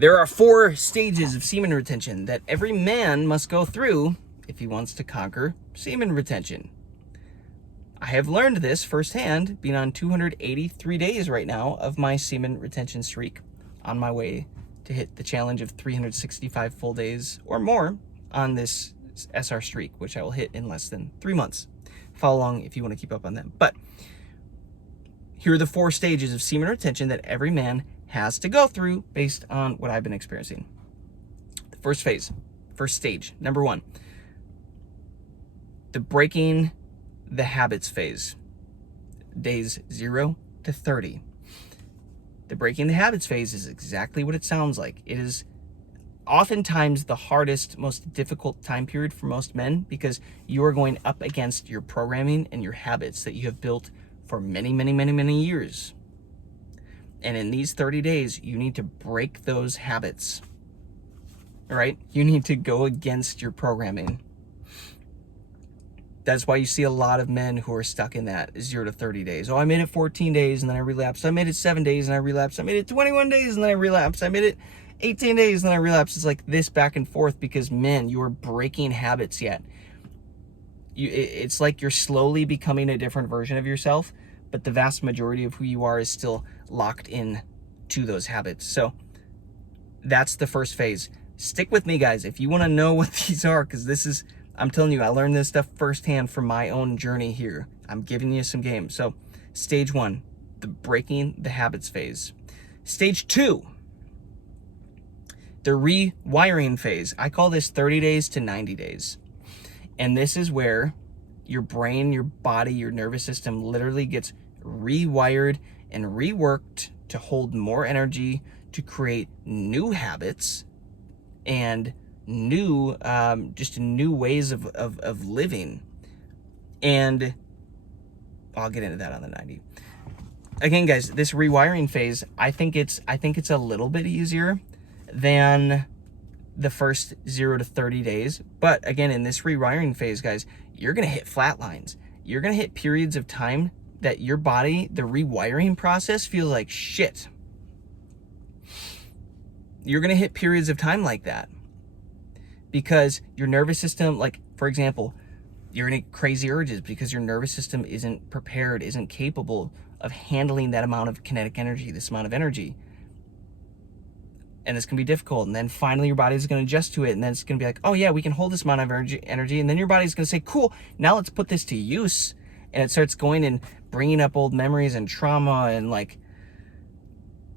There are 4 stages of semen retention that every man must go through if he wants to conquer semen retention. I have learned this firsthand, being on 283 days right now of my semen retention streak, on my way to hit the challenge of 365 full days or more on this SR streak, which I will hit in less than 3 months. Follow along if you want to keep up on them. But here are the 4 stages of semen retention that every man has to go through based on what I've been experiencing. The first stage, number 1, the breaking the habits phase, days 0 to 30. The breaking the habits phase is exactly what it sounds like. It is oftentimes the hardest, most difficult time period for most men, because you are going up against your programming and your habits that you have built for many, many, many, many years. And in these 30 days, you need to break those habits, right? You need to go against your programming. That's why you see a lot of men who are stuck in that 0 to 30 days. Oh, I made it 14 days and then I relapsed. I made it 7 days and I relapsed. I made it 21 days and then I relapsed. I made it 18 days and then I relapsed. It's like this back and forth because, men, you are breaking habits yet. It's like you're slowly becoming a different version of yourself, but the vast majority of who you are is still locked in to those habits. So that's the first phase. Stick with me, guys, if you want to know what these are, because this is, I'm telling you, I learned this stuff firsthand from my own journey here. I'm giving you some game. So stage 1, the breaking the habits phase. Stage 2, the rewiring phase. I call this 30 days to 90 days. And this is where your brain, your body, your nervous system literally gets rewired and reworked to hold more energy, to create new habits and new, just new ways of living. And I'll get into that on the 90. Again, guys, this rewiring phase, I think it's a little bit easier than the first 0 to 30 days. But again, in this rewiring phase, guys, you're going to hit flat lines. You're going to hit periods of time that your body, the rewiring process, feels like shit. You're going to hit periods of time like that because your nervous system, like, for example, you're going to get crazy urges because your nervous system isn't prepared, isn't capable of handling that amount of kinetic energy, this amount of energy. And it's going to be difficult. And then finally your body's going to adjust to it. And then it's going to be like, oh yeah, we can hold this amount of energy. And then your body's going to say, cool, now let's put this to use. And it starts going and bringing up old memories and trauma and like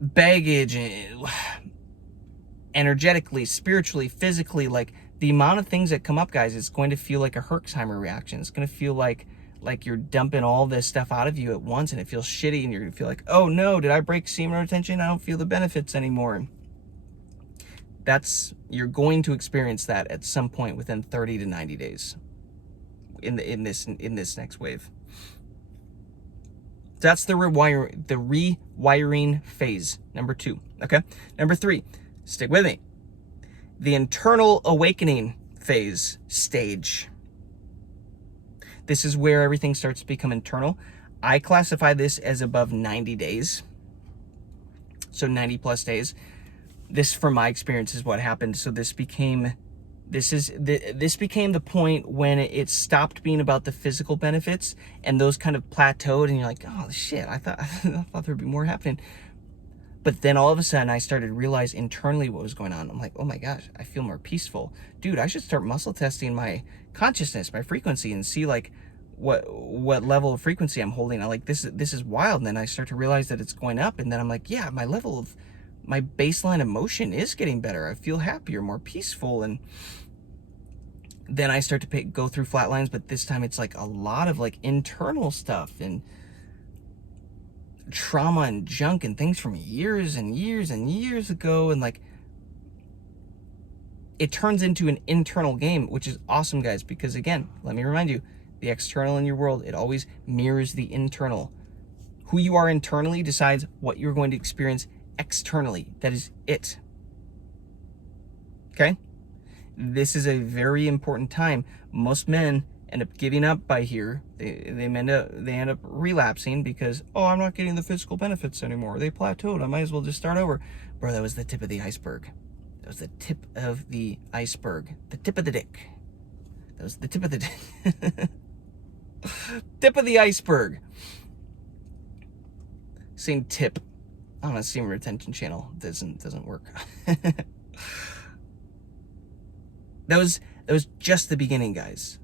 baggage and energetically, spiritually, physically, like the amount of things that come up, guys, it's going to feel like a Herxheimer reaction. It's going to feel like you're dumping all this stuff out of you at once, and it feels shitty, and you're going to feel like, oh no, did I break semen retention? I don't feel the benefits anymore. You're going to experience that at some point within 30 to 90 days in this next wave. That's the rewiring phase, number 2, okay? Number 3, stick with me. The internal awakening phase stage. This is where everything starts to become internal. I classify this as above 90 days. So 90 plus days. This, from my experience, is what happened. So this became the point when it stopped being about the physical benefits, and those kind of plateaued, and you're like, oh shit, I thought there'd be more happening. But then all of a sudden I started to realize internally what was going on. I'm like, oh my gosh, I feel more peaceful. Dude, I should start muscle testing my consciousness, my frequency, and see like what level of frequency I'm holding. I like, this is wild. And then I start to realize that it's going up, and then I'm like, yeah, my baseline emotion is getting better. I feel happier, more peaceful. And then I start to go through flat lines, but this time it's like a lot of like internal stuff and trauma and junk and things from years and years and years ago. And like, it turns into an internal game, which is awesome, guys, because again, let me remind you, the external in your world, it always mirrors the internal. Who you are internally decides what you're going to experience externally. That is it. Okay? This is a very important time. Most men end up giving up by here. They end up relapsing because, oh, I'm not getting the physical benefits anymore. They plateaued. I might as well just start over. Bro, that was the tip of the iceberg. That was the tip of the iceberg. The tip of the dick. That was the tip of the dick. Tip of the iceberg. Saying tip on a semen retention channel doesn't work. That was just the beginning, guys.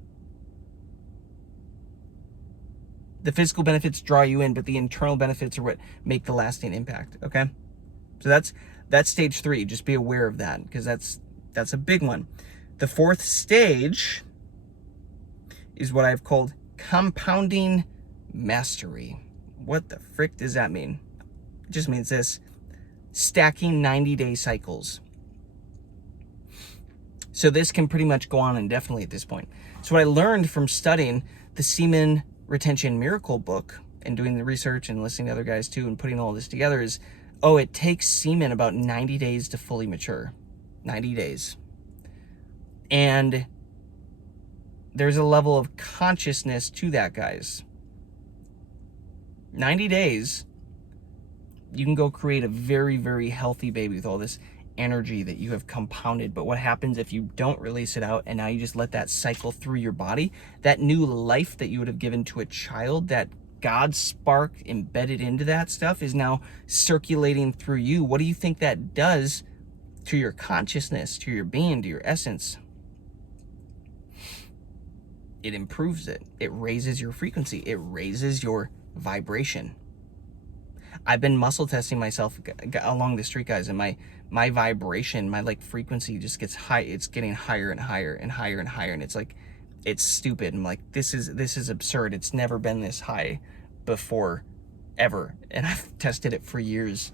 The physical benefits draw you in, but the internal benefits are what make the lasting impact. Okay, so that's stage 3. Just be aware of that, because that's a big one. The 4th stage is what I've called compounding mastery. What the frick does that mean? It just means this: stacking 90-day cycles. So this can pretty much go on indefinitely at this point. So what I learned from studying the Semen Retention Miracle book and doing the research and listening to other guys too and putting all this together is, it takes semen about 90 days to fully mature. 90 days. And there's a level of consciousness to that, guys. 90 days, you can go create a very, very healthy baby with all this energy that you have compounded. But what happens if you don't release it out and now you just let that cycle through your body? That new life that you would have given to a child, that God spark embedded into that stuff, is now circulating through you. What do you think that does to your consciousness, to your being, to your essence? It improves it. It raises your frequency. It raises your vibration. I've been muscle testing myself along the street, guys, and my vibration, my frequency just gets high. It's getting higher and higher and higher and higher, and it's like, it's stupid. I'm like, this is absurd. It's never been this high before, ever. And I've tested it for years.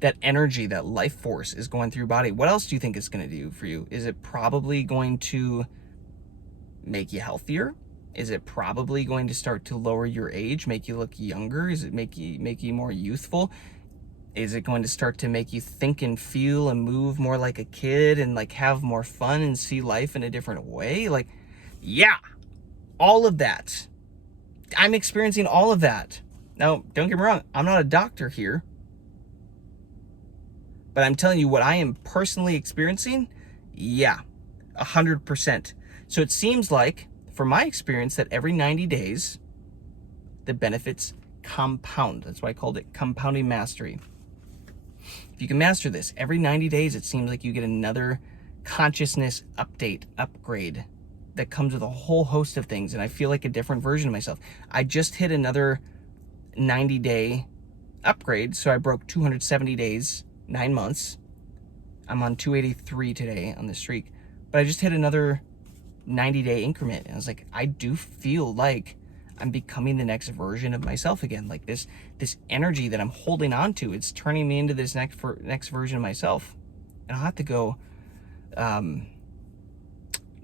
That energy, that life force is going through your body. What else do you think it's going to do for you? Is it probably going to make you healthier? Is it probably going to start to lower your age, make you look younger? Is it make you more youthful? Is it going to start to make you think and feel and move more like a kid and have more fun and see life in a different way? Yeah, all of that. I'm experiencing all of that. Now, don't get me wrong, I'm not a doctor here, but I'm telling you what I am personally experiencing. Yeah, 100%. So it seems like, from my experience, that every 90 days, the benefits compound. That's why I called it compounding mastery. If you can master this, every 90 days, it seems like you get another consciousness upgrade that comes with a whole host of things. And I feel like a different version of myself. I just hit another 90-day upgrade. So I broke 270 days, 9 months. I'm on 283 today on the streak. But I just hit another 90-day increment. And I was like, I do feel like I'm becoming the next version of myself again. Like this energy that I'm holding on to, it's turning me into this next version of myself. And I'll have to go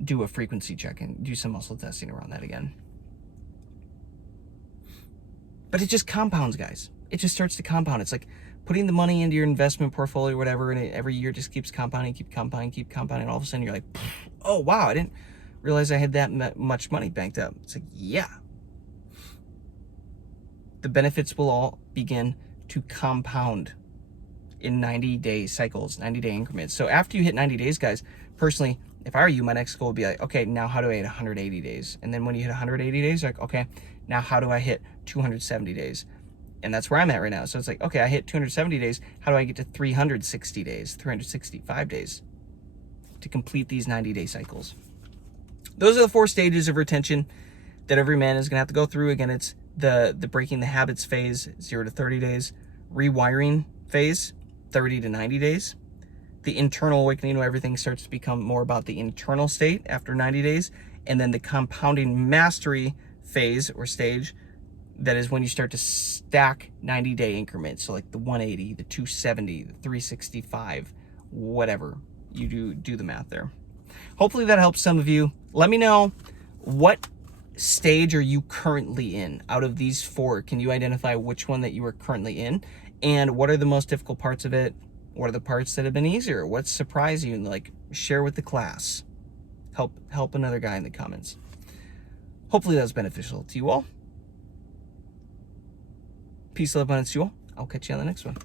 do a frequency check and do some muscle testing around that again. But it just compounds, guys. It just starts to compound. It's like putting the money into your investment portfolio or whatever, and every year just keeps compounding, keep compounding. And all of a sudden you're like, oh wow, I didn't realize I had that much money banked up. It's like, yeah. The benefits will all begin to compound in 90-day cycles, 90-day increments. So after you hit 90 days, guys, personally, if I were you, my next goal would be like, okay, now how do I hit 180 days? And then when you hit 180 days, you're like, okay, now how do I hit 270 days? And that's where I'm at right now. So it's like, okay, I hit 270 days. How do I get to 360 days, 365 days to complete these 90-day cycles? Those are the 4 stages of retention that every man is going to have to go through. Again, it's the breaking the habits phase, 0 to 30 days, rewiring phase, 30 to 90 days, the internal awakening, where everything starts to become more about the internal state after 90 days, and then the compounding mastery phase or stage, that is when you start to stack 90-day increments. So like the 180, the 270, the 365, whatever. You do the math there. Hopefully that helps some of you. Let me know, what stage are you currently in? Out of these 4, can you identify which one that you are currently in? And what are the most difficult parts of it? What are the parts that have been easier? What surprised you? And share with the class. Help another guy in the comments. Hopefully that was beneficial to you all. Peace, love, abundance to you all. I'll catch you on the next one.